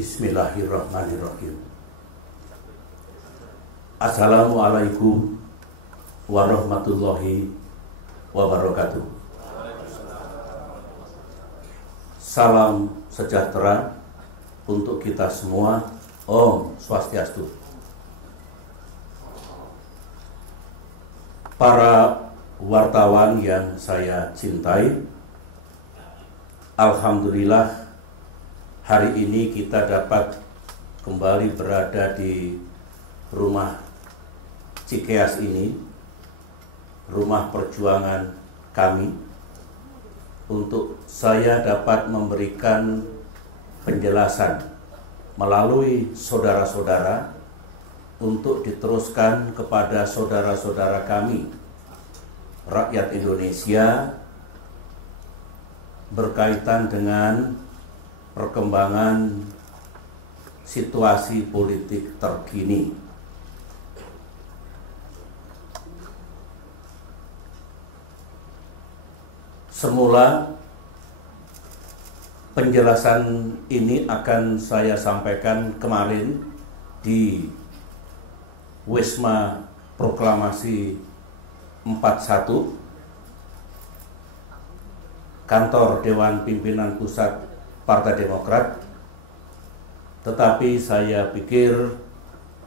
Bismillahirrahmanirrahim. Assalamualaikum warahmatullahi wabarakatuh. Salam sejahtera untuk kita semua. Om Swastiastu. Para wartawan yang saya cintai, alhamdulillah hari ini kita dapat kembali berada di rumah Cikeas ini, rumah perjuangan kami, untuk saya dapat memberikan penjelasan melalui saudara-saudara untuk diteruskan kepada saudara-saudara kami, rakyat Indonesia, berkaitan dengan perkembangan situasi politik terkini. Semula penjelasan ini akan saya sampaikan kemarin di Wisma Proklamasi 41, kantor Dewan Pimpinan Pusat Partai Demokrat, tetapi saya pikir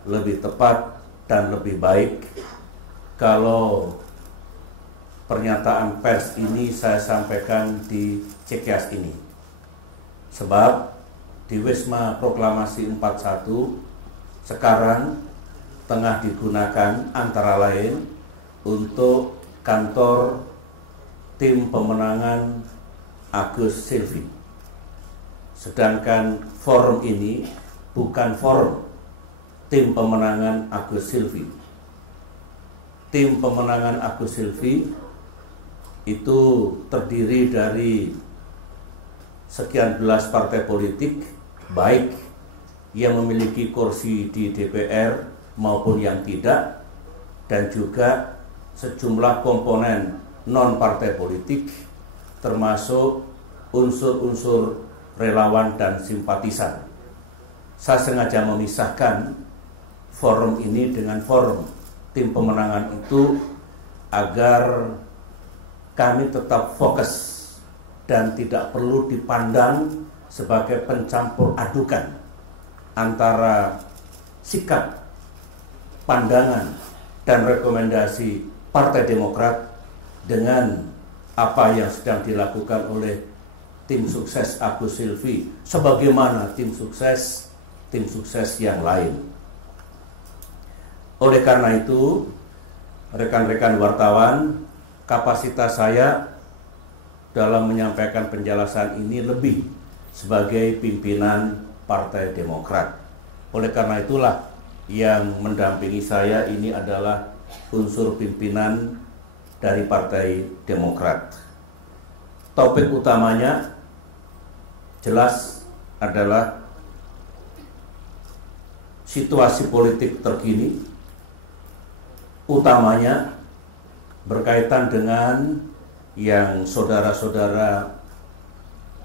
lebih tepat dan lebih baik kalau pernyataan pers ini saya sampaikan di Cikeas ini. Sebab di Wisma Proklamasi 41 sekarang tengah digunakan antara lain untuk kantor tim pemenangan Agus Silvi. Sedangkan forum ini bukan forum tim pemenangan Agus Silvi. Tim pemenangan Agus Silvi itu terdiri dari sekian belas partai politik, baik yang memiliki kursi di DPR maupun yang tidak, dan juga sejumlah komponen non-partai politik, termasuk unsur-unsur relawan dan simpatisan. Saya sengaja memisahkan forum ini dengan forum tim pemenangan itu agar kami tetap fokus dan tidak perlu dipandang sebagai pencampur adukan antara sikap, pandangan, dan rekomendasi Partai Demokrat dengan apa yang sedang dilakukan oleh tim sukses Agus Silvi, sebagaimana tim sukses yang lain. Oleh karena itu, rekan-rekan wartawan, kapasitas saya dalam menyampaikan penjelasan ini lebih sebagai pimpinan Partai Demokrat. Oleh karena itulah yang mendampingi saya ini adalah unsur pimpinan dari Partai Demokrat. Topik utamanya jelas adalah situasi politik terkini, utamanya berkaitan dengan yang saudara-saudara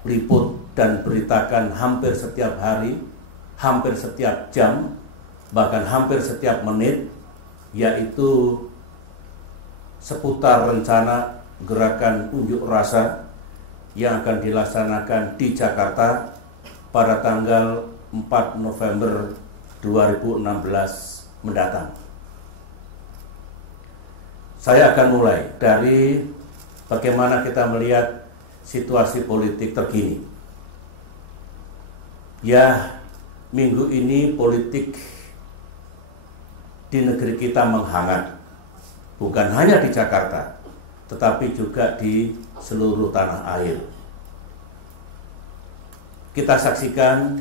liput dan beritakan hampir setiap hari, hampir setiap jam, bahkan hampir setiap menit, yaitu seputar rencana gerakan unjuk rasa yang akan dilaksanakan di Jakarta pada tanggal 4 November 2016 mendatang. Saya akan mulai dari bagaimana kita melihat situasi politik terkini. Ya, minggu ini politik di negeri kita menghangat, bukan hanya di Jakarta, tetapi juga di seluruh tanah air. Kita saksikan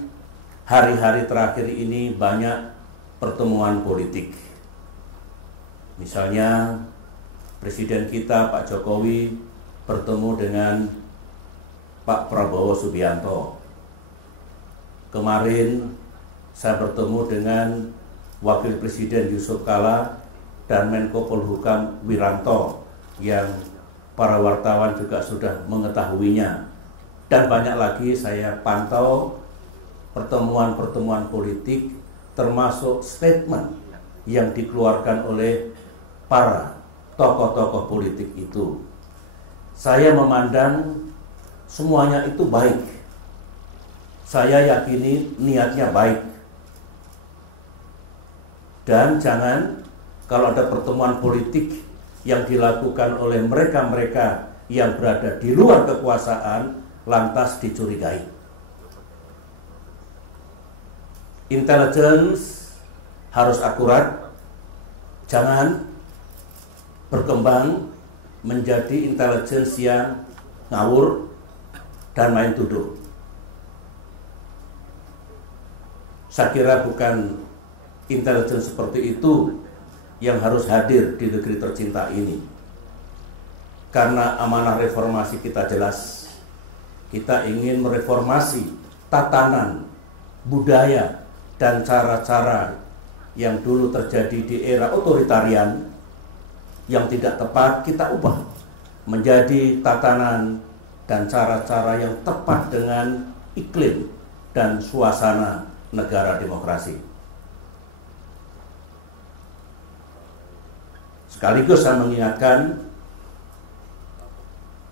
hari-hari terakhir ini banyak pertemuan politik. Misalnya Presiden kita Pak Jokowi bertemu dengan Pak Prabowo Subianto. Kemarin saya bertemu dengan Wakil Presiden Yusuf Kala dan Menko Polhukam Wiranto yang para wartawan juga sudah mengetahuinya. Dan banyak lagi saya pantau pertemuan-pertemuan politik, termasuk statement yang dikeluarkan oleh para tokoh-tokoh politik itu. Saya memandang semuanya itu baik. Saya yakini niatnya baik. Dan jangan kalau ada pertemuan politik yang dilakukan oleh mereka-mereka yang berada di luar kekuasaan, lantas dicurigai. Intelligence harus akurat, jangan berkembang menjadi intelligence yang ngawur dan main tuduh. Saya kira bukan intelligence seperti itu yang harus hadir di negeri tercinta ini. Karena amanah reformasi kita jelas. Kita ingin mereformasi tatanan, budaya, dan cara-cara yang dulu terjadi di era otoritarian yang tidak tepat, kita ubah menjadi tatanan dan cara-cara yang tepat dengan iklim dan suasana negara demokrasi. Sekaligus saya mengingatkan,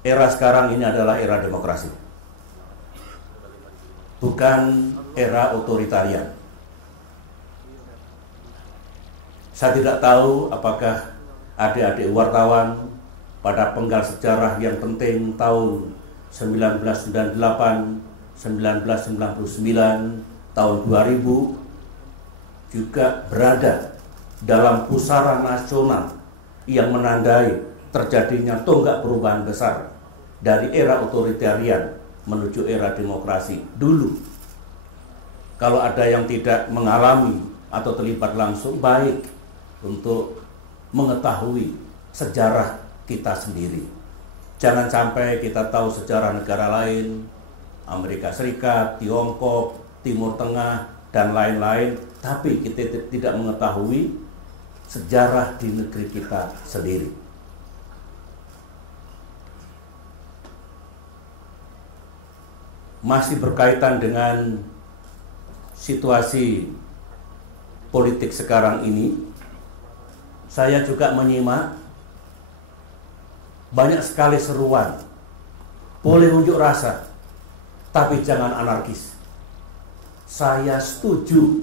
era sekarang ini adalah era demokrasi, bukan era otoritarian. Saya tidak tahu apakah adik-adik wartawan pada penggal sejarah yang penting tahun 1998, 1999, tahun 2000 juga berada dalam pusaran nasional yang menandai terjadinya tonggak perubahan besar dari era otoritarian menuju era demokrasi. Dulu, kalau ada yang tidak mengalami atau terlibat langsung, baik untuk mengetahui sejarah kita sendiri. Jangan sampai kita tahu sejarah negara lain, Amerika Serikat, Tiongkok, Timur Tengah, dan lain-lain, tapi kita tidak mengetahui sejarah di negeri kita sendiri. Masih berkaitan dengan situasi politik sekarang ini, saya juga menyimak banyak sekali seruan, boleh unjuk rasa, tapi jangan anarkis. Saya setuju,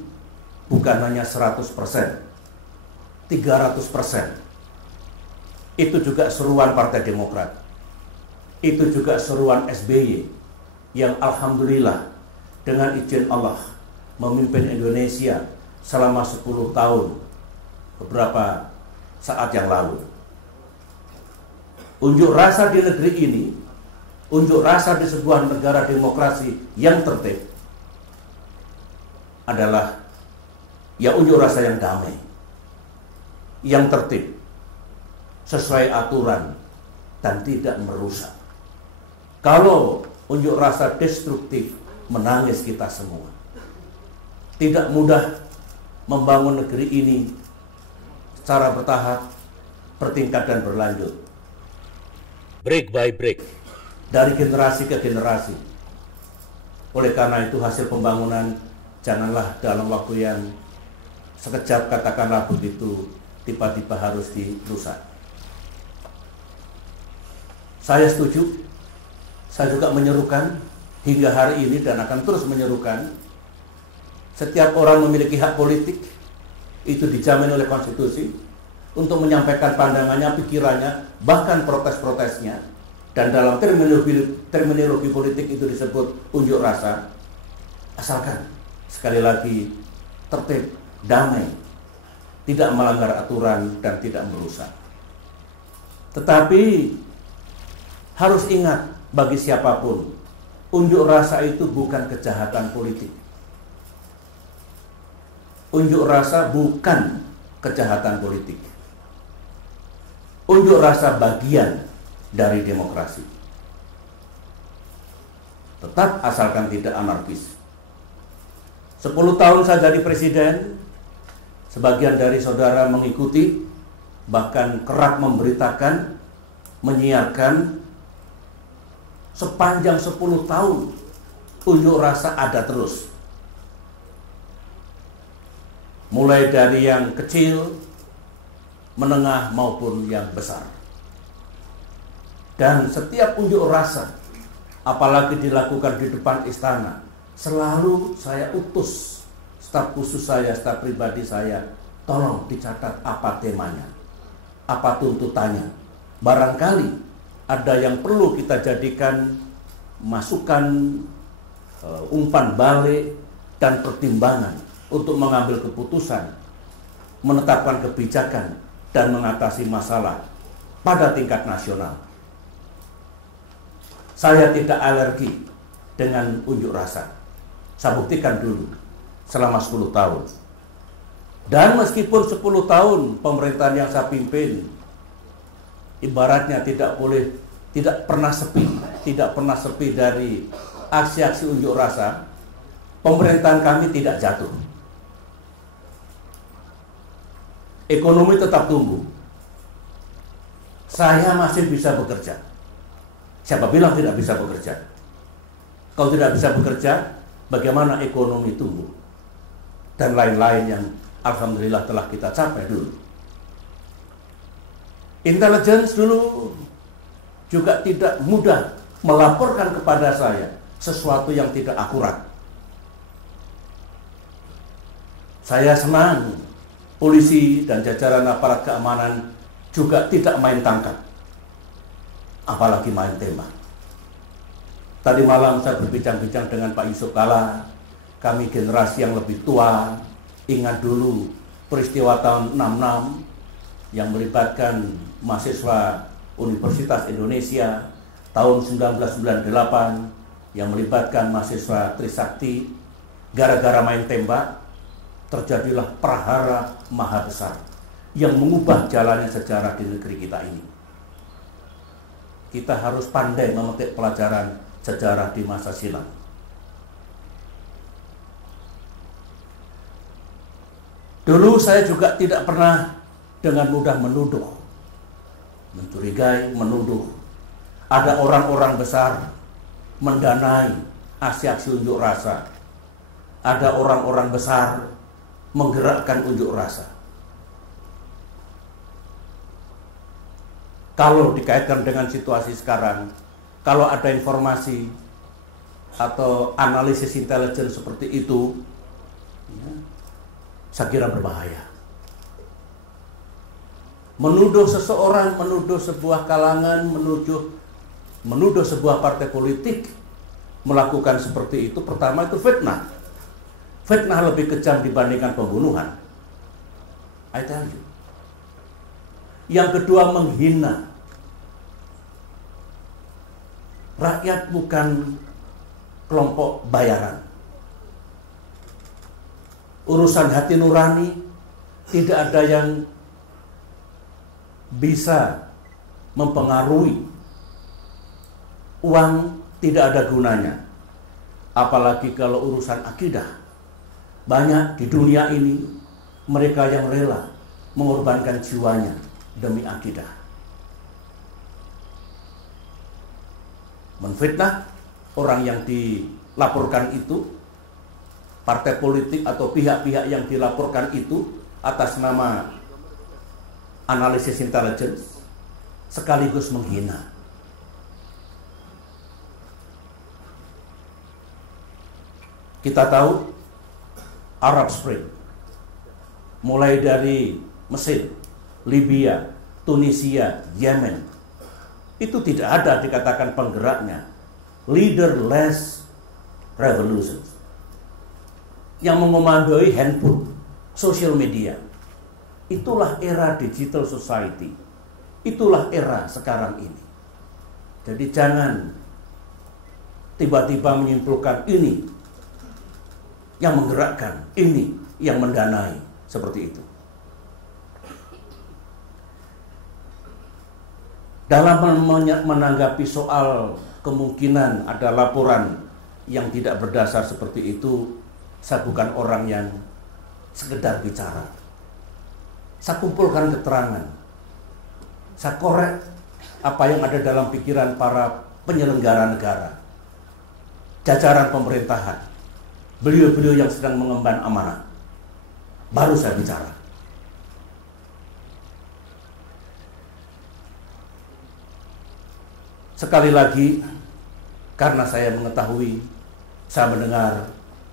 bukan hanya 100%, 300%. Itu juga seruan Partai Demokrat. Itu juga seruan SBY, yang alhamdulillah dengan izin Allah memimpin Indonesia selama 10 tahun beberapa saat yang lalu. Unjuk rasa di negeri ini, unjuk rasa di sebuah negara demokrasi yang tertib adalah ya unjuk rasa yang damai, yang tertib, sesuai aturan, dan tidak merusak. Kalau unjuk rasa destruktif, menangis kita semua. Tidak mudah membangun negeri ini secara bertahap, bertingkat, dan berlanjut. Break by break, dari generasi ke generasi. Oleh karena itu hasil pembangunan janganlah dalam waktu yang sekejap, katakanlah begitu, tiba-tiba harus dirusak. Saya setuju. Saya juga menyerukan hingga hari ini dan akan terus menyerukan, setiap orang memiliki hak politik, itu dijamin oleh konstitusi, untuk menyampaikan pandangannya, pikirannya, bahkan protes-protesnya. Dan dalam terminologi politik itu disebut unjuk rasa, asalkan sekali lagi tertib, damai, tidak melanggar aturan dan tidak merusak. Tetapi harus ingat, bagi siapapun, unjuk rasa itu bukan kejahatan politik. Unjuk rasa bukan kejahatan politik. Unjuk rasa bagian dari demokrasi. Tetap asalkan tidak anarkis. 10 tahun saya jadi presiden, sebagian dari saudara mengikuti, bahkan kerap memberitakan, menyiarkan. Sepanjang 10 tahun unjuk rasa ada terus. mulai dari yang kecil, menengah maupun yang besar. Dan setiap unjuk rasa, apalagi dilakukan di depan istana, selalu saya utus staf khusus saya, staf pribadi saya, tolong dicatat apa temanya, apa tuntutannya. Barangkali ada yang perlu kita jadikan masukan, umpan balik, dan pertimbangan untuk mengambil keputusan, menetapkan kebijakan, dan mengatasi masalah pada tingkat nasional. Saya tidak alergi dengan unjuk rasa. Saya buktikan dulu selama 10 tahun. Dan meskipun 10 tahun pemerintahan yang saya pimpin, ibaratnya tidak pernah sepi dari aksi-aksi unjuk rasa, pemerintahan kami tidak jatuh. Ekonomi tetap tumbuh. Saya masih bisa bekerja. Siapa bilang tidak bisa bekerja? Kalau tidak bisa bekerja, bagaimana ekonomi tumbuh? Dan lain-lain yang alhamdulillah telah kita capai dulu. Intelligence dulu juga tidak mudah melaporkan kepada saya sesuatu yang tidak akurat. Saya senang polisi dan jajaran aparat keamanan juga tidak main tangkap, apalagi main tembak. Tadi malam saya berbincang-bincang dengan Pak Yusuf Kala. Kami generasi yang lebih tua ingat dulu peristiwa tahun 66 yang melibatkan mahasiswa Universitas Indonesia, tahun 1998 yang melibatkan mahasiswa Trisakti. Gara-gara main tembak terjadilah prahara maha besar yang mengubah jalannya sejarah di negeri kita ini. Kita harus pandai memetik pelajaran sejarah di masa silam. Dulu saya juga tidak pernah dengan mudah menuduh, mencurigai, menuduh. Ada orang-orang besar mendanai aksi-aksi unjuk rasa. Ada orang-orang besar menggerakkan unjuk rasa. Kalau dikaitkan dengan situasi sekarang, kalau ada informasi atau analisis intelijen seperti itu, ya, saya kira berbahaya. Menuduh seseorang, menuduh sebuah kalangan, menuduh sebuah partai politik melakukan seperti itu, pertama itu fitnah. Fitnah lebih kejam dibandingkan pembunuhan. I tell you. Yang kedua, menghina. Rakyat bukan kelompok bayaran. Urusan hati nurani tidak ada yang bisa mempengaruhi. Uang tidak ada gunanya. Apalagi kalau urusan akidah. Banyak di dunia ini mereka yang rela mengorbankan jiwanya demi akidah. Menfitnah orang yang dilaporkan itu, partai politik atau pihak-pihak yang dilaporkan itu atas nama analisis intelijen, sekaligus menghina. Kita tahu Arab Spring, mulai dari Mesir, Libya, Tunisia, Yemen, itu tidak ada dikatakan penggeraknya leaderless revolution yang mengomandoi handphone, social media. Itulah era digital society. Itulah era sekarang ini. Jadi jangan tiba-tiba menyimpulkan ini yang menggerakkan, ini yang mendanai, seperti itu. Dalam menanggapi soal kemungkinan ada laporan yang tidak berdasar seperti itu, saya bukan orang yang sekedar bicara. Saya kumpulkan keterangan. Saya korek apa yang ada dalam pikiran para penyelenggara negara, jajaran pemerintahan, beliau-beliau yang sedang mengemban amanah. baru saya bicara. Sekali lagi, karena saya mengetahui, saya mendengar,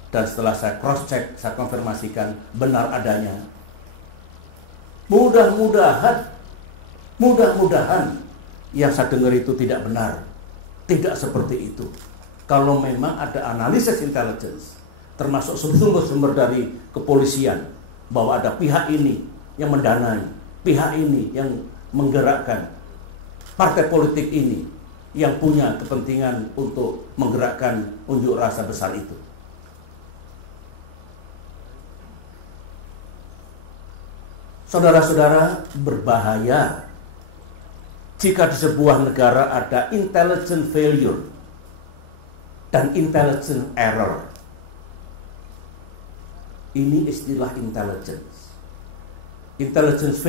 dan setelah saya cross check, saya konfirmasikan benar adanya. Mudah-mudahan yang saya dengar itu tidak benar, tidak seperti itu. Kalau memang ada analisis intelligence, termasuk sumber-sumber dari kepolisian, bahwa ada pihak ini yang mendanai, pihak ini yang menggerakkan, partai politik ini yang punya kepentingan untuk menggerakkan unjuk rasa besar itu. Saudara-saudara, berbahaya jika di sebuah negara ada intelligence failure dan intelligence error. Ini istilah intelligence. Intelligence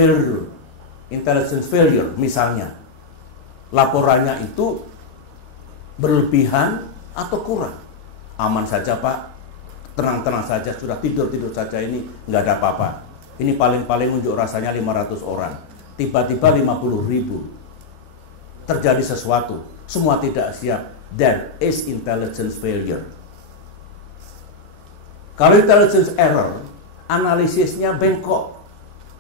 failure misalnya, laporannya itu berlebihan atau kurang. Aman saja Pak, tenang-tenang saja, sudah tidur-tidur saja, ini nggak ada apa-apa. Ini paling-paling unjuk rasanya 500 orang. Tiba-tiba 50.000. Terjadi sesuatu, semua tidak siap. There is intelligence failure. Kalau intelligence error, analisisnya bengkok.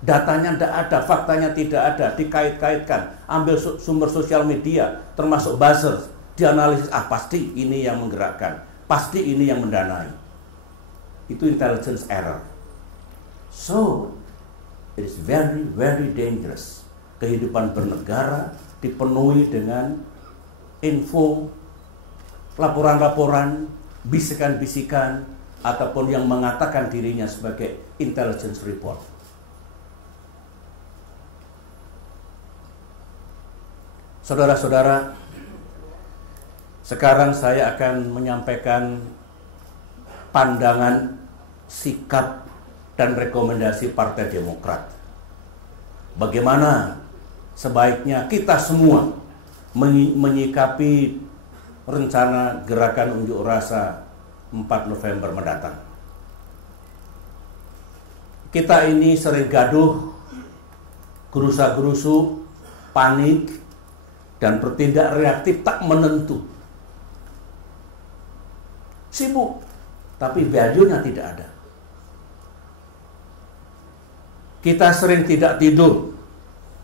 Datanya tidak ada, faktanya tidak ada, dikait-kaitkan. Ambil sumber sosial media, termasuk buzzer, dianalisis, pasti ini yang menggerakkan, pasti ini yang mendanai. Itu intelligence error. So, it is very, very dangerous. Kehidupan bernegara dipenuhi dengan info, laporan-laporan, bisikan-bisikan, ataupun yang mengatakan dirinya sebagai intelligence report. Saudara-saudara, sekarang saya akan menyampaikan pandangan, sikap, dan rekomendasi Partai Demokrat. Bagaimana sebaiknya kita semua menyikapi rencana gerakan unjuk rasa 4 November mendatang. Kita ini sering gaduh, gerusa-gerusu, panik, dan bertindak reaktif tak menentu. Sibuk, tapi value-nya tidak ada. Kita sering tidak tidur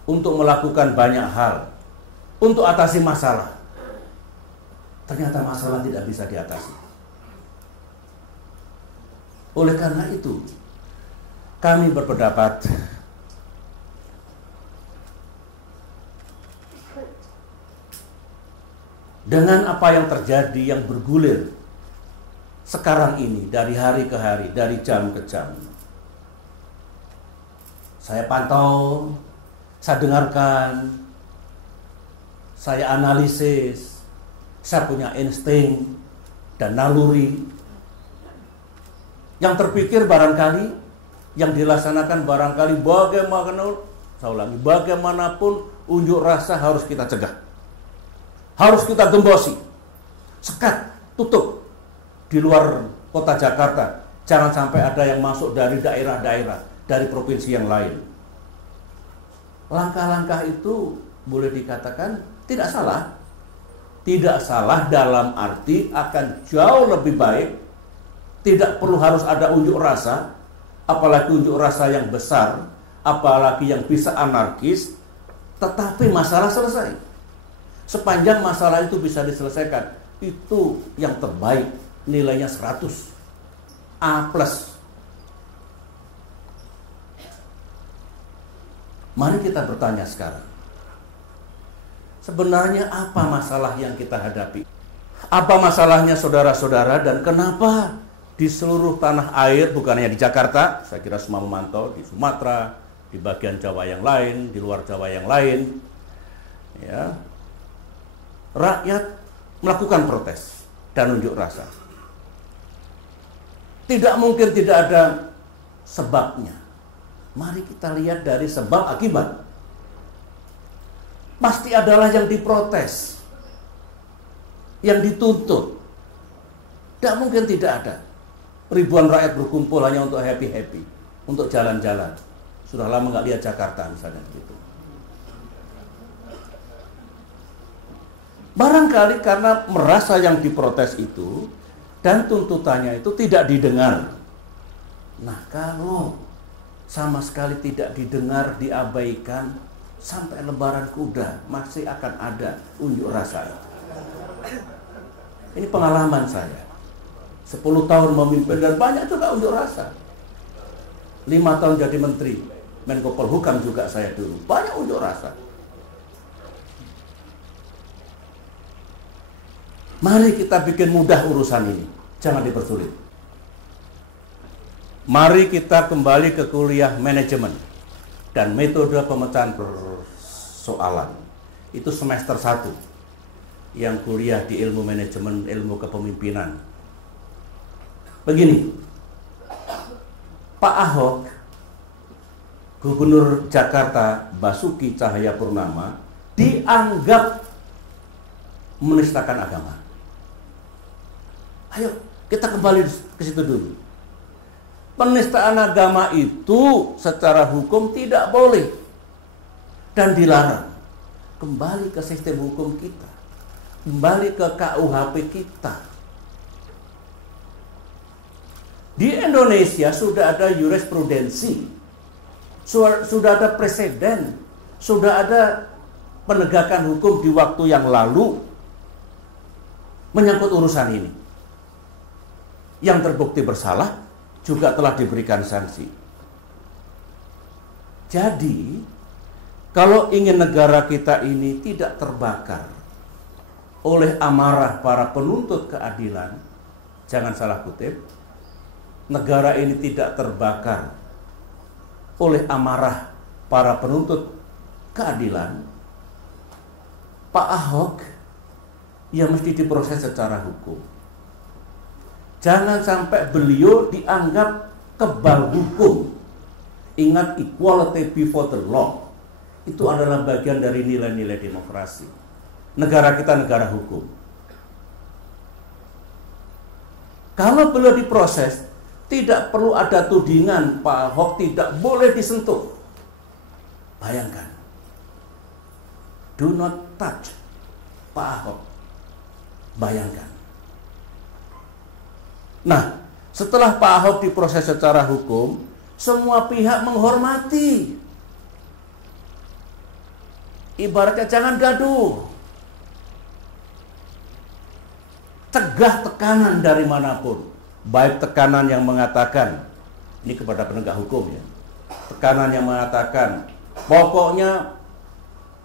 untuk melakukan banyak hal, untuk atasi masalah. Ternyata masalah tidak bisa diatasi. Oleh karena itu, kami berpendapat dengan apa yang terjadi, yang bergulir sekarang ini, dari hari ke hari, dari jam ke jam. Saya pantau, saya dengarkan, saya analisis, saya punya insting dan naluri. Yang terpikir barangkali, yang dilaksanakan barangkali bagaimanapun unjuk rasa harus kita cegah. Harus kita gembosi, sekat, tutup di luar kota Jakarta. Jangan sampai ada yang masuk dari daerah-daerah, dari provinsi yang lain. Langkah-langkah itu boleh dikatakan tidak salah. Tidak salah dalam arti akan jauh lebih baik. Tidak perlu harus ada unjuk rasa, apalagi unjuk rasa yang besar, apalagi yang bisa anarkis, tetapi masalah selesai. Sepanjang masalah itu bisa diselesaikan, itu yang terbaik, nilainya 100, A+. Mari kita bertanya sekarang, sebenarnya apa masalah yang kita hadapi? Apa masalahnya saudara-saudara, dan kenapa di seluruh tanah air, bukan hanya di Jakarta, saya kira semua memantau, di Sumatera, di bagian Jawa yang lain, di luar Jawa yang lain, ya, rakyat melakukan protes dan unjuk rasa. Tidak mungkin tidak ada sebabnya. Mari kita lihat dari sebab akibat. Pasti adalah yang diprotes, yang dituntut. Tidak mungkin tidak ada. Ribuan rakyat berkumpul hanya untuk happy-happy. untuk jalan-jalan. Sudah lama nggak lihat Jakarta misalnya gitu. Barangkali karena merasa yang diprotes itu dan tuntutannya itu tidak didengar. Nah, kalau sama sekali tidak didengar, diabaikan, sampai lebaran kuda masih akan ada unjuk rasa. Ini pengalaman saya. 10 tahun memimpin dan banyak juga unjuk rasa. 5 tahun jadi menteri, Menko Polhukam juga saya dulu. Banyak unjuk rasa. Mari kita bikin mudah urusan ini. Jangan dipersulit. Mari kita kembali ke kuliah manajemen dan metode pemecahan persoalan. Itu semester 1 yang kuliah di ilmu manajemen, ilmu kepemimpinan. Begini, Pak Ahok, Gubernur Jakarta Basuki Cahayapurnama, dianggap menistakan agama. Ayo, kita kembali ke situ dulu. Penistaan agama itu secara hukum tidak boleh dan dilarang. Kembali ke sistem hukum kita, kembali ke KUHP kita. Di Indonesia sudah ada jurisprudensi, sudah ada preseden, sudah ada penegakan hukum di waktu yang lalu menyangkut urusan ini. Yang terbukti bersalah juga telah diberikan sanksi. Jadi, kalau ingin negara kita ini tidak terbakar oleh amarah para penuntut keadilan, jangan salah kutip, negara ini tidak terbakar oleh amarah para penuntut keadilan, Pak Ahok ya mesti diproses secara hukum. Jangan sampai beliau dianggap kebal hukum. Ingat, equality before the law itu adalah bagian dari nilai-nilai demokrasi. Negara kita negara hukum. Kalau beliau diproses, tidak perlu ada tudingan Pak Ahok tidak boleh disentuh. Bayangkan, do not touch Pak Ahok. Bayangkan. Nah, setelah Pak Ahok diproses secara hukum, semua pihak menghormati. Ibaratnya jangan gaduh. Cegah tekanan dari manapun. Baik tekanan yang mengatakan, ini kepada penegak hukum ya, tekanan yang mengatakan pokoknya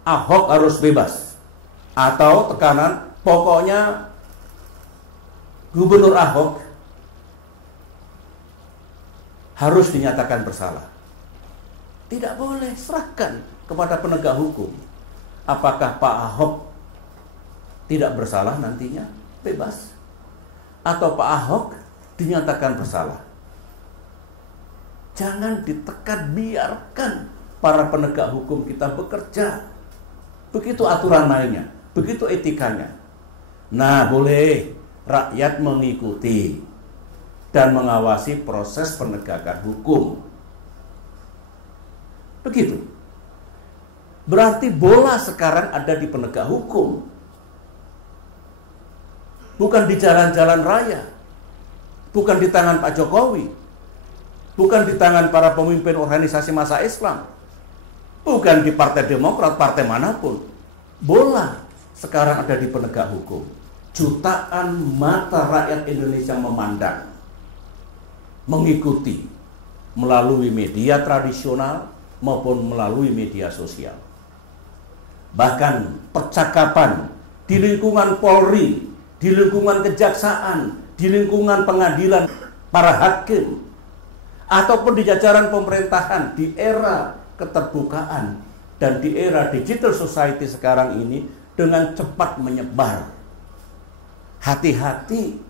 Ahok harus bebas, atau tekanan pokoknya Gubernur Ahok harus dinyatakan bersalah. Tidak boleh, serahkan kepada penegak hukum. Apakah Pak Ahok tidak bersalah nantinya bebas, atau Pak Ahok dinyatakan bersalah. Jangan ditekan, biarkan para penegak hukum kita bekerja. Begitu aturan mainnya, begitu etikanya. Nah, boleh rakyat mengikuti dan mengawasi proses penegakan hukum. Begitu. Berarti bola sekarang ada di penegak hukum, bukan di jalan-jalan raya. Bukan di tangan Pak Jokowi, bukan di tangan para pemimpin organisasi massa Islam, bukan di Partai Demokrat, partai manapun. Bola sekarang ada di penegak hukum. Jutaan mata rakyat Indonesia memandang, mengikuti melalui media tradisional maupun melalui media sosial. Bahkan percakapan di lingkungan Polri, di lingkungan kejaksaan, di lingkungan pengadilan, para hakim, ataupun di jajaran pemerintahan di era keterbukaan dan di era digital society sekarang ini dengan cepat menyebar. Hati-hati.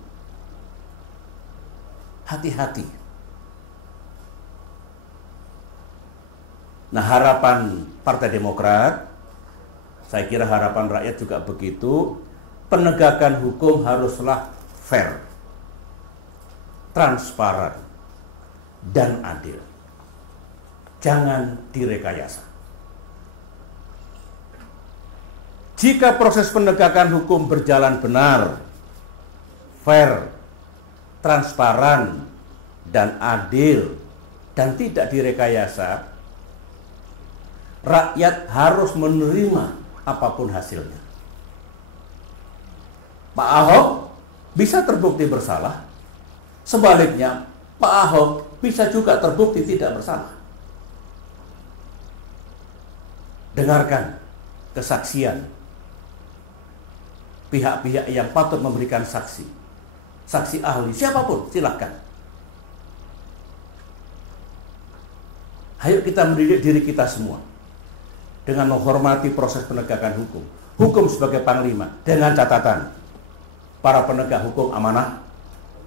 Hati-hati. Nah, harapan Partai Demokrat, saya kira harapan rakyat juga begitu, penegakan hukum haruslah fair, transparan, dan adil. jangan direkayasa. Jika proses penegakan hukum berjalan benar, fair, transparan, dan adil, dan tidak direkayasa, rakyat harus menerima apapun hasilnya. Pak Ahok bisa terbukti bersalah, sebaliknya Pak Ahok bisa juga terbukti tidak bersalah. Dengarkan kesaksian pihak-pihak yang patut memberikan saksi. Saksi ahli, siapapun, silahkan. Ayo kita mendidik diri kita semua dengan menghormati proses penegakan hukum. Hukum sebagai panglima, dengan catatan para penegak hukum amanah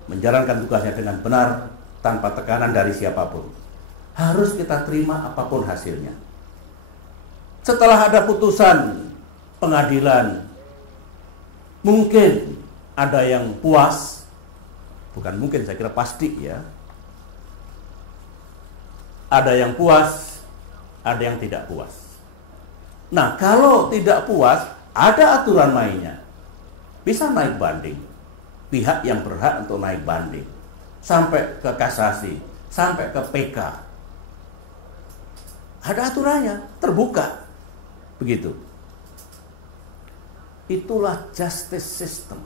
menjalankan tugasnya dengan benar tanpa tekanan dari siapapun. Harus kita terima apapun hasilnya. Setelah ada putusan pengadilan, mungkin ada yang puas, bukan mungkin, saya kira pasti ya. Ada yang puas, ada yang tidak puas. Nah, kalau tidak puas, ada aturan mainnya. Bisa naik banding. Pihak yang berhak untuk naik banding. Sampai ke kasasi, sampai ke PK. Ada aturannya, terbuka. Begitu. Itulah justice system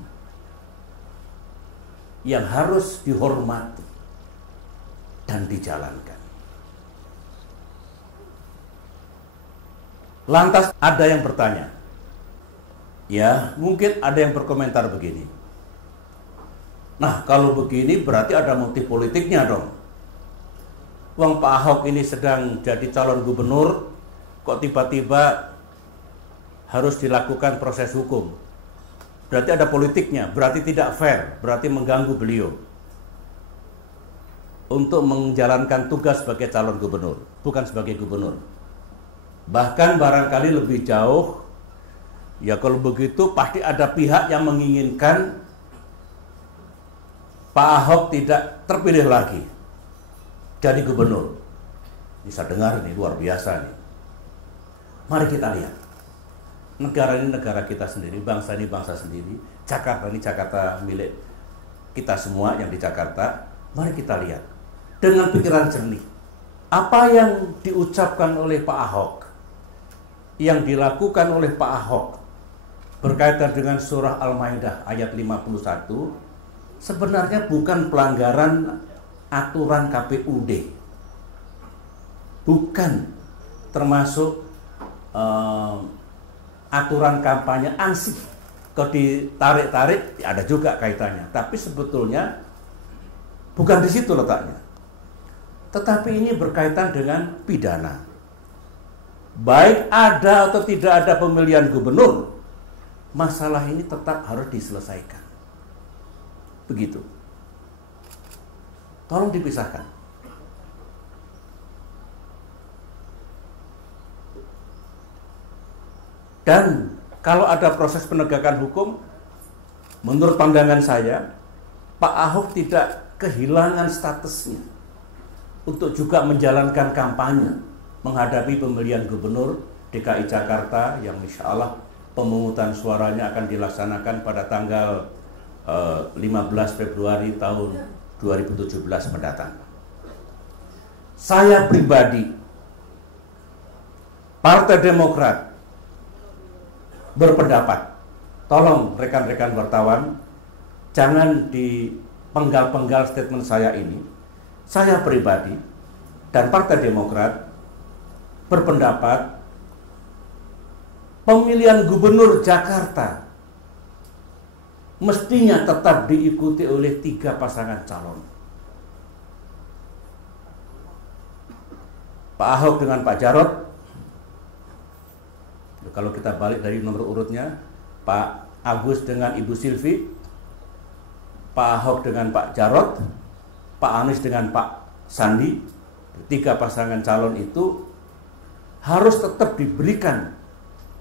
yang harus dihormati dan dijalankan. Lantas ada yang bertanya, ya mungkin ada yang berkomentar begini. Nah, kalau begini berarti ada motif politiknya dong. Wong Pak Ahok ini sedang jadi calon gubernur, kok tiba-tiba harus dilakukan proses hukum. Berarti ada politiknya, berarti tidak fair, berarti mengganggu beliau untuk menjalankan tugas sebagai calon gubernur, bukan sebagai gubernur. Bahkan barangkali lebih jauh, ya kalau begitu pasti ada pihak yang menginginkan Pak Ahok tidak terpilih lagi jadi gubernur. Bisa dengar ini luar biasa nih. Mari kita lihat. Negara ini negara kita sendiri, bangsa ini bangsa sendiri, Jakarta ini Jakarta milik kita semua yang di Jakarta. Mari kita lihat dengan pikiran jernih apa yang diucapkan oleh Pak Ahok, yang dilakukan oleh Pak Ahok berkaitan dengan surah Al-Maidah ayat 51 sebenarnya bukan pelanggaran aturan KPUD, bukan termasuk aturan kampanye ansih. Kalau ditarik-tarik ya ada juga kaitannya, tapi sebetulnya bukan di situ letaknya. Tetapi ini berkaitan dengan pidana. Baik ada atau tidak ada pemilihan gubernur, masalah ini tetap harus diselesaikan. Begitu. Tolong dipisahkan. Dan kalau ada proses penegakan hukum, menurut pandangan saya, Pak Ahok tidak kehilangan statusnya untuk juga menjalankan kampanye menghadapi pemilihan gubernur DKI Jakarta yang insya Allah pemungutan suaranya akan dilaksanakan pada tanggal 15 Februari tahun 2017 mendatang. Saya pribadi, Partai Demokrat, berpendapat, tolong rekan-rekan wartawan jangan dipenggal-penggal statement saya ini. Saya pribadi dan Partai Demokrat berpendapat pemilihan gubernur Jakarta mestinya tetap diikuti oleh 3 pasangan calon. Pak Ahok dengan Pak Jarot. Kalau kita balik dari nomor urutnya, Pak Agus dengan Ibu Silvi, Pak Ahok dengan Pak Jarot, Pak Anies dengan Pak Sandi, 3 pasangan calon itu harus tetap diberikan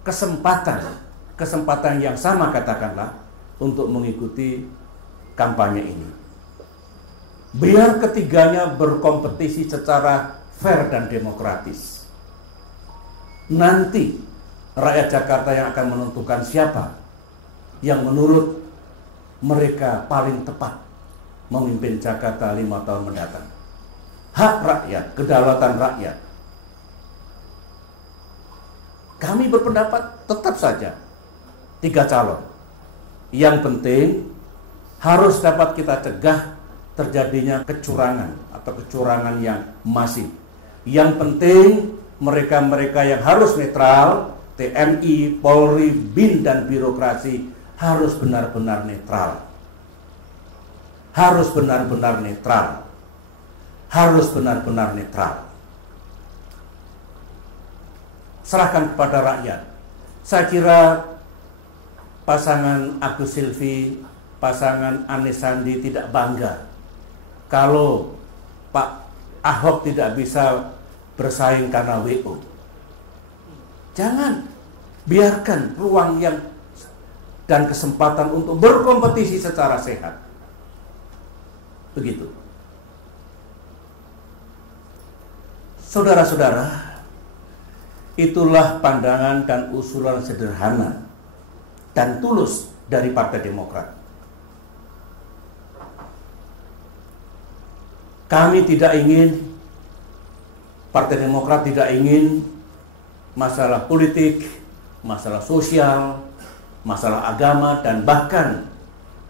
kesempatan yang sama katakanlah untuk mengikuti kampanye ini. Biar ketiganya berkompetisi secara fair dan demokratis. Nanti rakyat Jakarta yang akan menentukan siapa yang menurut mereka paling tepat memimpin Jakarta 5 tahun mendatang. Hak rakyat, kedaulatan rakyat. Kami berpendapat tetap saja 3 calon. Yang penting harus dapat kita cegah terjadinya kecurangan atau kecurangan yang masif. Yang penting mereka-mereka yang harus netral, TNI, Polri, BIN, dan birokrasi harus benar-benar netral. Harus benar-benar netral. Harus benar-benar netral. Serahkan kepada rakyat. Saya kira pasangan Agus Silvi, pasangan Anies Sandi tidak bangga kalau Pak Ahok tidak bisa bersaing karena WO. Jangan biarkan ruang yang dan kesempatan untuk berkompetisi secara sehat. Begitu. Saudara-saudara, itulah pandangan dan usulan sederhana dan tulus dari Partai Demokrat. Kami tidak ingin, Partai Demokrat tidak ingin masalah politik, masalah sosial, masalah agama, dan bahkan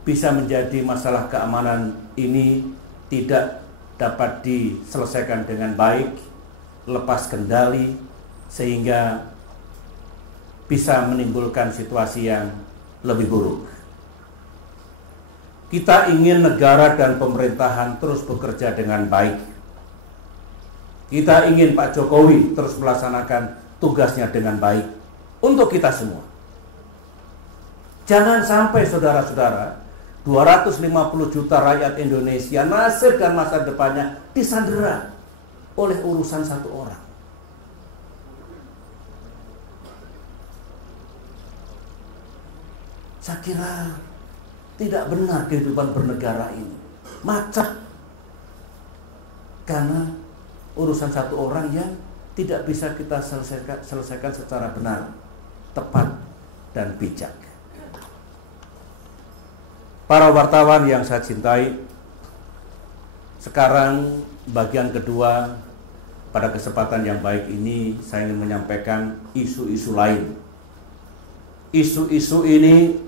bisa menjadi masalah keamanan ini tidak dapat diselesaikan dengan baik, lepas kendali, sehingga bisa menimbulkan situasi yang lebih buruk. Kita ingin negara dan pemerintahan terus bekerja dengan baik. Kita ingin Pak Jokowi terus melaksanakan tugasnya dengan baik untuk kita semua. Jangan sampai saudara-saudara, 250 juta rakyat Indonesia nasib dan masa depannya disandera oleh urusan satu orang. Saya kira tidak benar kehidupan bernegara ini. Macet. Karena urusan satu orang yang tidak bisa kita selesaikan secara benar, tepat, dan bijak. Para wartawan yang saya cintai, sekarang bagian kedua pada kesempatan yang baik ini saya ingin menyampaikan isu-isu lain. Isu-isu ini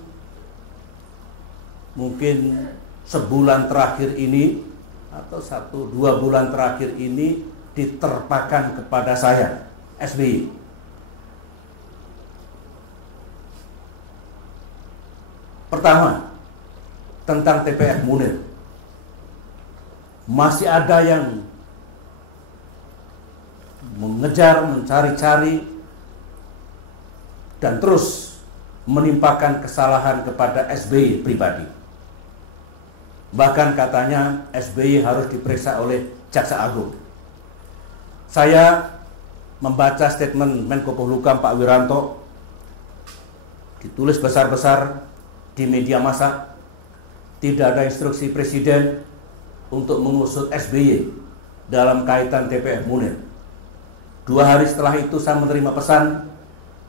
mungkin sebulan terakhir ini atau 1-2 bulan terakhir ini diterpakan kepada saya, SBY. Pertama, tentang TPF Munir. Masih ada yang mengejar, mencari-cari, dan terus menimpakan kesalahan kepada SBY pribadi. Bahkan katanya SBY harus diperiksa oleh Jaksa Agung. Saya membaca statement Menko Polhukam Pak Wiranto, ditulis besar-besar di media massa, tidak ada instruksi Presiden untuk mengusut SBY dalam kaitan TPF Munir. 2 hari setelah itu saya menerima pesan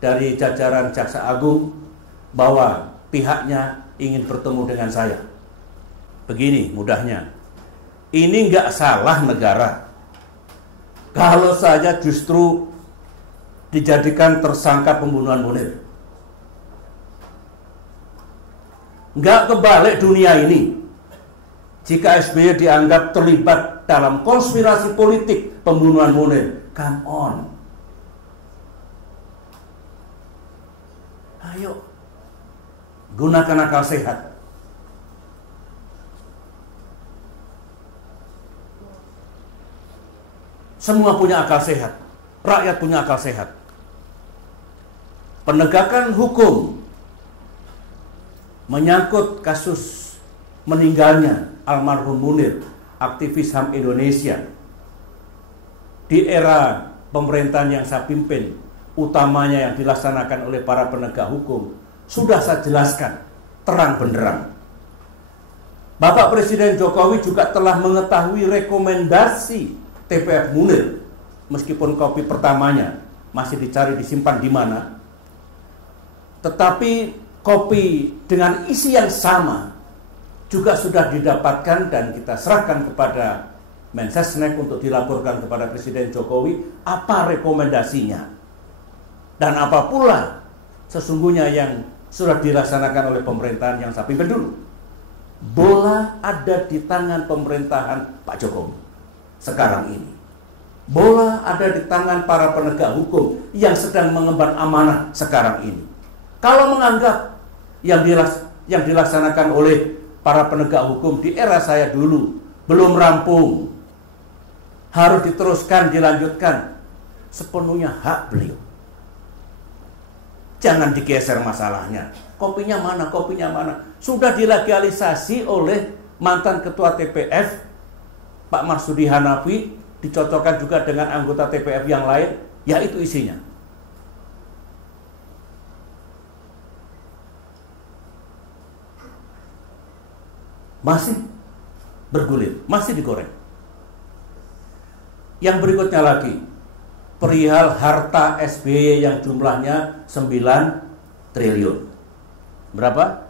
dari jajaran Jaksa Agung bahwa pihaknya ingin bertemu dengan saya. Begini mudahnya, ini nggak salah negara kalau saya justru dijadikan tersangka pembunuhan Munir. Nggak kebalik dunia ini jika SBY dianggap terlibat dalam konspirasi politik pembunuhan Munir. Come on. Ayo, gunakan akal sehat. Semua punya akal sehat. Rakyat punya akal sehat. Penegakan hukum menyangkut kasus meninggalnya almarhum Munir, aktivis HAM Indonesia, di era pemerintahan yang saya pimpin, utamanya yang dilaksanakan oleh para penegak hukum, sudah saya jelaskan terang benderang. Bapak Presiden Jokowi juga telah mengetahui rekomendasi TPF Munir meskipun kopi pertamanya masih dicari disimpan di mana, tetapi kopi dengan isi yang sama juga sudah didapatkan dan kita serahkan kepada Mensesnek untuk dilaporkan kepada Presiden Jokowi apa rekomendasinya dan apa pula sesungguhnya yang sudah dilaksanakan oleh pemerintahan yang saya pimpin dulu. Bola ada di tangan pemerintahan Pak Jokowi sekarang ini. Bola ada di tangan para penegak hukum yang sedang mengemban amanah sekarang ini. Kalau menganggap yang dilaksanakan oleh para penegak hukum di era saya dulu belum rampung, harus diteruskan, dilanjutkan, sepenuhnya hak beliau. Jangan digeser masalahnya. Kopinya mana, kopinya mana. Sudah dilegalisasi oleh mantan ketua TPF, Pak Marsudi Hanafi, dicocokkan juga dengan anggota TPF yang lain, ya itu isinya. Masih bergulir, masih digoreng. Yang berikutnya lagi, perihal harta SBY yang jumlahnya 9 triliun. Berapa?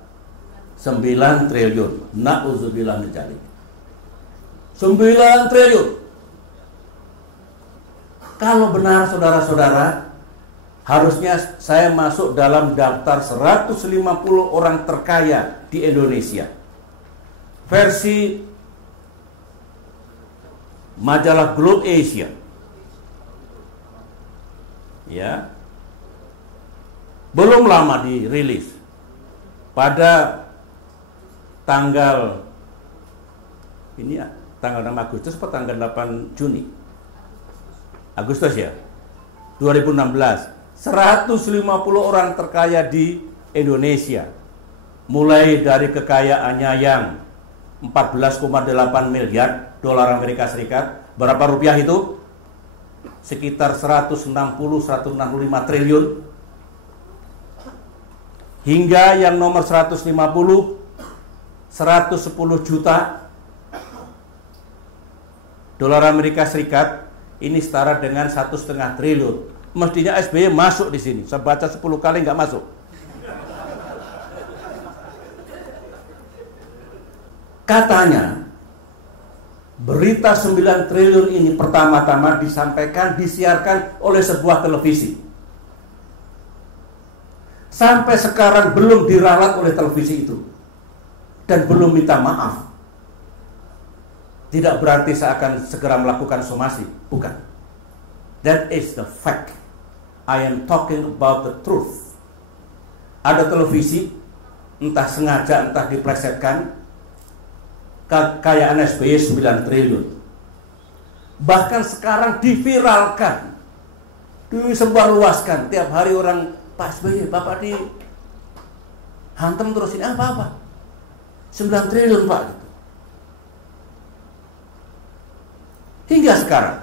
9 triliun. Na'udzubillah min dzalik. 9 triliun. Kalau benar saudara-saudara, harusnya saya masuk dalam daftar 150 orang terkaya di Indonesia. Versi majalah Globe Asia. Ya. Belum lama dirilis. Pada tanggal ini tanggal 6 Agustus atau tanggal 8 Juni? Agustus ya. 2016. 150 orang terkaya di Indonesia. Mulai dari kekayaannya yang 14,8 miliar dolar Amerika Serikat. Berapa rupiah itu? Sekitar 165 triliun. Hingga yang nomor 150, 110 juta dolar Amerika Serikat. Ini setara dengan 1,5 triliun. Mestinya SBY masuk di sini. Saya baca 10 kali nggak masuk. Katanya berita 9 triliun ini pertama-tama disampaikan, disiarkan oleh sebuah televisi. Sampai sekarang belum diralat oleh televisi itu. Dan belum minta maaf. Tidak berarti saya akan segera melakukan somasi. Bukan. That is the fact. I am talking about the truth. Ada televisi, entah sengaja, entah diplesetkan, kekayaan SBY 9 triliun. Bahkan sekarang diviralkan, disebarluaskan. Tiap hari orang, Pak SBY, Bapak di hantam terus ini apa-apa. 9 triliun Pak. Gitu. Hingga sekarang.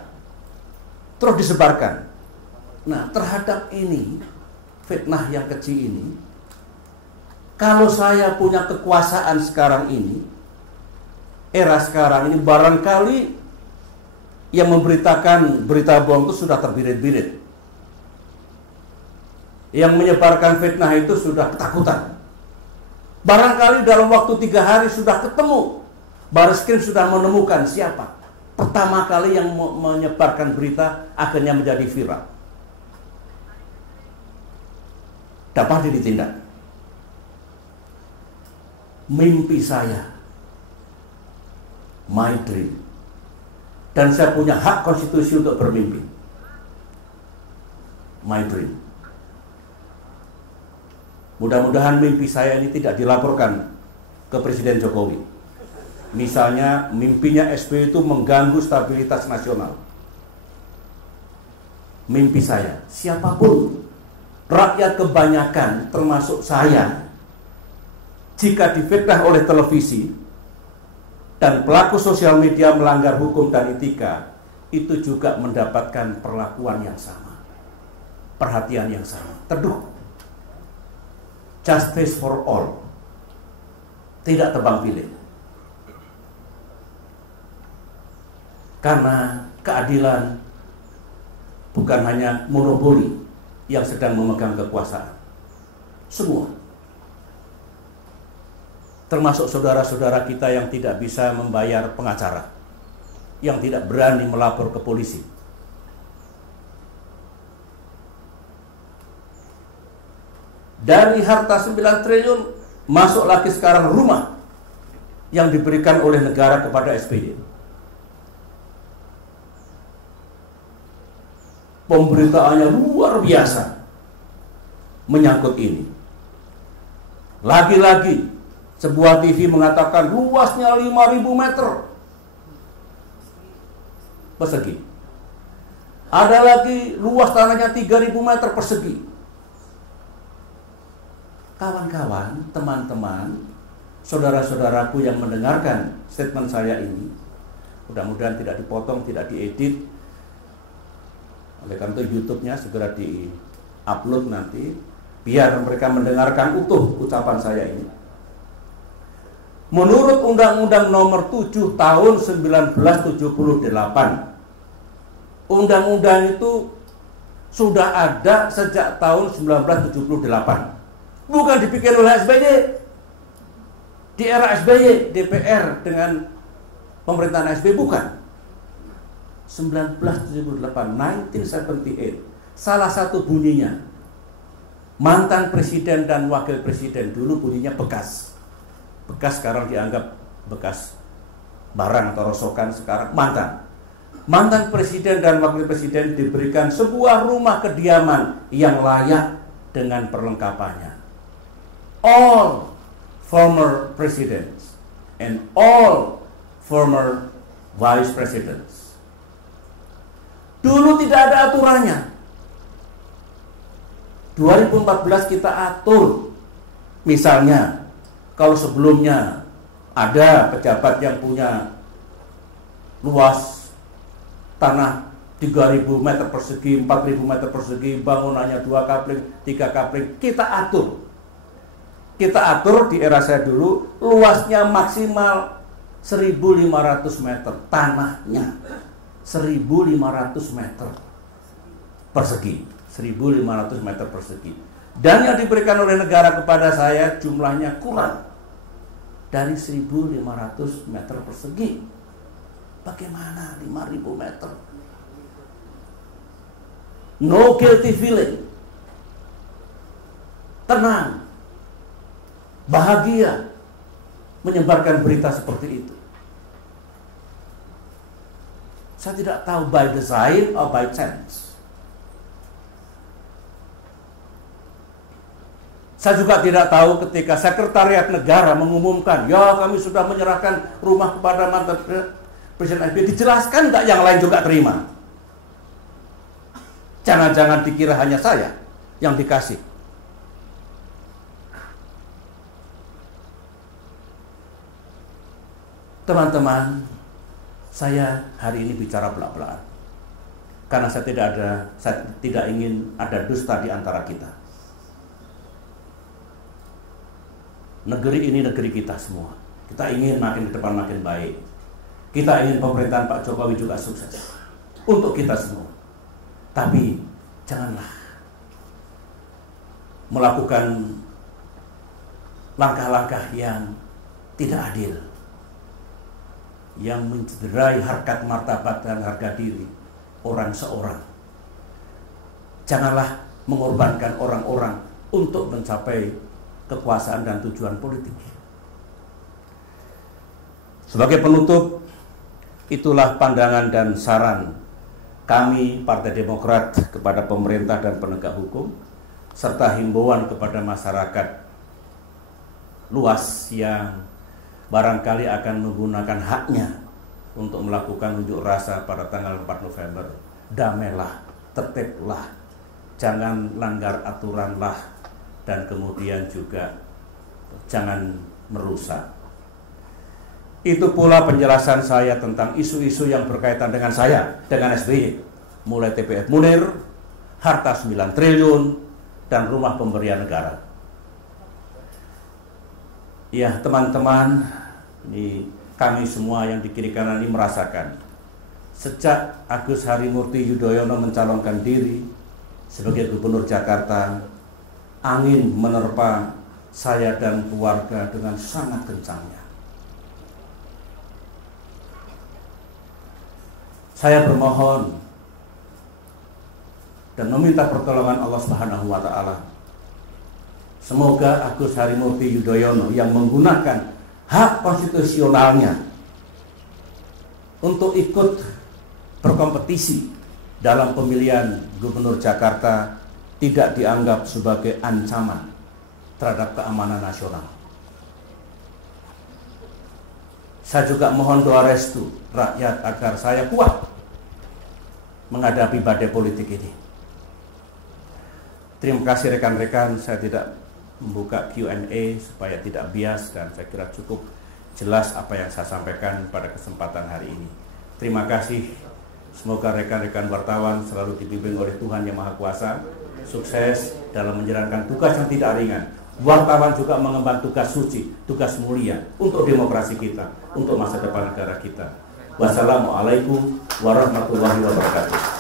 Terus disebarkan. Nah, terhadap ini, fitnah yang kecil ini, kalau saya punya kekuasaan sekarang ini, era sekarang ini, barangkali yang memberitakan berita bohong itu sudah terbirit-birit. Yang menyebarkan fitnah itu sudah ketakutan. Barangkali dalam waktu 3 hari sudah ketemu. Bareskrim sudah menemukan siapa pertama kali yang menyebarkan berita akhirnya menjadi viral. Dapat ditindak. Mimpi saya, my dream, dan saya punya hak konstitusi untuk bermimpi. My dream. Mudah-mudahan mimpi saya ini tidak dilaporkan ke Presiden Jokowi. Misalnya mimpinya SBY itu mengganggu stabilitas nasional. Mimpi saya, siapapun, rakyat kebanyakan termasuk saya, jika difitnah oleh televisi dan pelaku sosial media melanggar hukum dan etika, itu juga mendapatkan perlakuan yang sama, perhatian yang sama. Teduh, justice for all, tidak tebang pilih. Karena keadilan bukan hanya monopoli yang sedang memegang kekuasaan. Semua. Termasuk saudara-saudara kita yang tidak bisa membayar pengacara, yang tidak berani melapor ke polisi. Dari harta 9 triliun, masuk lagi sekarang rumah yang diberikan oleh negara kepada SBY. Pemberitaannya luar biasa menyangkut ini. Lagi-lagi sebuah TV mengatakan luasnya 5.000 meter persegi. Ada lagi luas tanahnya 3.000 meter persegi. Kawan-kawan, teman-teman, saudara-saudaraku yang mendengarkan statement saya ini, mudah-mudahan tidak dipotong, tidak diedit. Oleh karena itu YouTube-nya segera di-upload nanti, biar mereka mendengarkan utuh ucapan saya ini. Menurut Undang-Undang Nomor 7 Tahun 1978, undang-undang itu sudah ada sejak tahun 1978. Bukan dibikin oleh SBY. Di era SBY, DPR dengan pemerintahan SBY, bukan. 1978, 1978. Salah satu bunyinya, mantan presiden dan wakil presiden, dulu bunyinya bekas. Bekas sekarang dianggap bekas barang atau rosokan, sekarang mantan. Mantan presiden dan wakil presiden diberikan sebuah rumah kediaman yang layak dengan perlengkapannya. All former presidents and all former vice presidents. Dulu tidak ada aturannya. 2014 kita atur. Misalnya, kalau sebelumnya ada pejabat yang punya luas tanah 3.000 meter persegi, 4.000 meter persegi, bangunannya 2 kapling, 3 kapling, kita atur. Kita atur di era saya dulu, luasnya maksimal 1.500 meter tanahnya. 1.500 meter persegi. 1.500 meter persegi. Dan yang diberikan oleh negara kepada saya jumlahnya kurang dari 1.500 meter persegi. Bagaimana 5.000 meter? No guilty feeling. Tenang. Bahagia menyebarkan berita seperti itu. Saya tidak tahu by design or by chance. Saya juga tidak tahu ketika Sekretariat Negara mengumumkan, ya kami sudah menyerahkan rumah kepada mantan Presiden SBY, dijelaskan enggak yang lain juga terima? Jangan-jangan dikira hanya saya yang dikasih. Teman-teman, saya hari ini bicara belak-belakan karena saya tidak ingin ada dusta di antara kita. Negeri ini negeri kita semua. Kita ingin makin ke depan makin baik. Kita ingin pemerintahan Pak Jokowi juga sukses untuk kita semua. Tapi janganlah melakukan langkah-langkah yang tidak adil, yang mencederai harkat martabat dan harga diri orang seorang. Janganlah mengorbankan orang-orang untuk mencapai kekuasaan dan tujuan politik. Sebagai penutup, itulah pandangan dan saran kami Partai Demokrat kepada pemerintah dan penegak hukum, serta himbauan kepada masyarakat luas yang barangkali akan menggunakan haknya untuk melakukan unjuk rasa pada tanggal 4 November. Damailah, tertiblah, jangan langgar aturanlah, dan kemudian juga jangan merusak. Itu pula penjelasan saya tentang isu-isu yang berkaitan dengan saya, dengan SBY. Mulai TPF Munir, harta 9 triliun, dan rumah pemberian negara. Ya teman-teman, ini kami semua yang di kiri kanan ini merasakan Sejak Agus Harimurti Yudhoyono mencalonkan diri sebagai Gubernur Jakarta, angin menerpa saya dan keluarga dengan sangat kencangnya. Saya bermohon dan meminta pertolongan Allah Subhanahu wa Ta'ala. Semoga Agus Harimurti Yudhoyono yang menggunakan hak konstitusionalnya untuk ikut berkompetisi dalam pemilihan Gubernur Jakarta tidak dianggap sebagai ancaman terhadap keamanan nasional. Saya juga mohon doa restu rakyat agar saya kuat menghadapi badai politik ini. Terima kasih rekan-rekan, saya tidak membuka Q&A supaya tidak bias dan saya kira cukup jelas apa yang saya sampaikan pada kesempatan hari ini. Terima kasih. Semoga rekan-rekan wartawan selalu dibimbing oleh Tuhan Yang Maha Kuasa, sukses dalam menjalankan tugas yang tidak ringan. Wartawan juga mengemban tugas suci, tugas mulia untuk demokrasi kita, untuk masa depan negara kita. Wassalamualaikum warahmatullahi wabarakatuh.